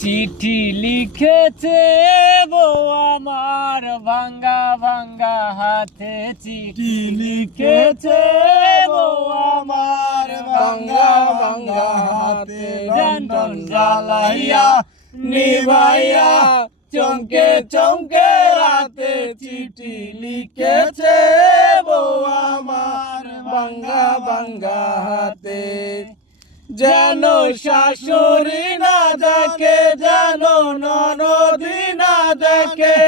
চিঠি লিখেছে বউ আমার ভাঙ্গা ভাঙ্গা হাতে। চিঠি লিখেছে বউ আমার ভাঙ্গা ভাঙ্গা হাতে। জানতন জ্বালাইয়া, নিভাইয়া, চমকে চমকে রাতে চিঠি লিখেছে বউ আমার ভাঙ্গা ভাঙ্গা হাতে। যেন শাশুড়ি না দেখে, যেন ননদি না দেখে।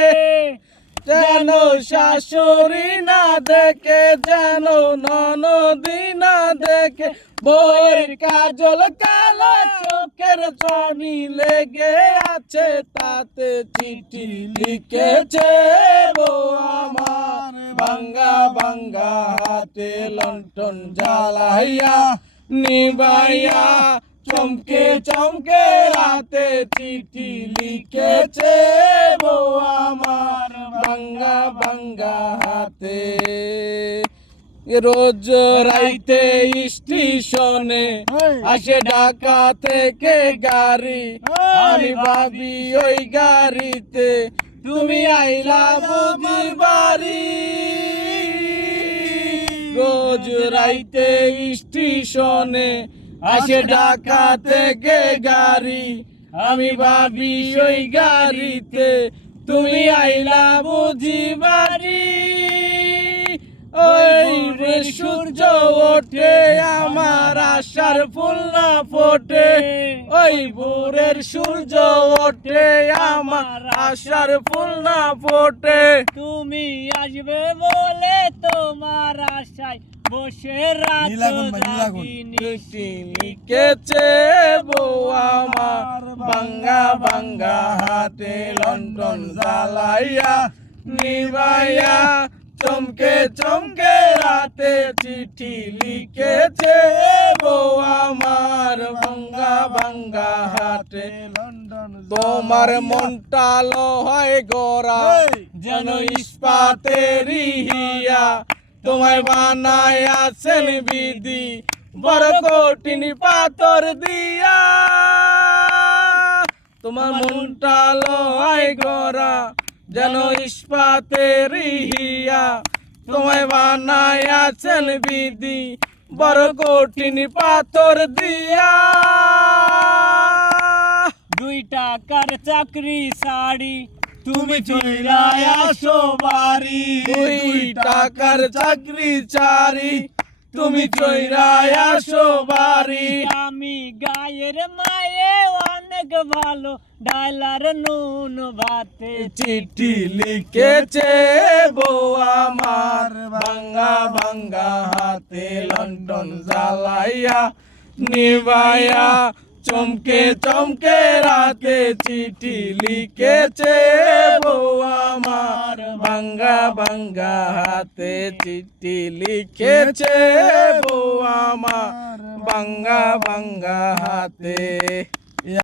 যেন শাশুড়ি না দেখে, যেন ননদি না দেখে। বইয়ের কাজল কালা চোখের চানি লেগে আছে, তাতে চিঠি লিখেছে বো আমার। বাঙ্গা ভাঙ্গা হাতে লন্ঠন জ্বালাইয়া নিবাইয়া চমকে চমকে রাতে চিঠি লিখেছে বউ আমার ভাঙ্গা ভাঙ্গা হাতে। রোজ রাইতে স্টেশনে আসে ঢাকা থেকে গাড়ি। আমি ভাবি ওই গাড়িতে তুমি আইলা বুঝি বাড়ি। রোজ রাইতে স্টেশনে আসে ঢাকা থেকে গাড়ি। আমি ভাবি ওই গাড়িতে তুমি আইলা বুঝি বাড়ি। ওই সূর্য ওঠে, আমার আশার ফুল না ফোটে। ওই ভোরের সূর্য ওঠে, আমার আশার না ফোটে। তুমি আসবে বলে তোমার আশায় বসে লিখেছে বউ আমার ভাঙ্গা ভাঙ্গা হাতে লন্ডন জ্বালাইয়া নিবাইয়া চমকে চমকে রাতে চিঠি লিখেছে বউ আমার ভাঙ্গা ভাঙ্গা হাতে। তোমার মনটা হয় গোরা যেন ইস্পাতের হিয়া। তোমায় বানায় আছেন বিধি, বড় কঠিন পাথর দিয়া। তোমার মনটা হয় গোরা যেন ইস্পাতের হিয়া তোমায় বানায় আছেন বিধি, বড় কঠিন পাথর দিয়া। দুই টাকার চাকরি শাড়ি তুমি চইলায় আসো বাড়ি। দুই টাকার চাকরি চারি। তুমি চৈরায় আসো বাড়ি। আমি গায়ের মায়ে অনেক ভালো ডালার নুন ভাতে চিঠি লিখেছে বউ আমার। ভাঙ্গা ভাঙ্গা হাতে লন্ডন জ্বালাইয়া নিবাইয়া চমকে চমকে রাতে চিঠি লিখেছে বউ আমার। ভাঙ্গা ভাঙ্গা হাতে চিঠি লিখেছে বউ আমার। ভাঙ্গা ভাঙ্গা হাতে।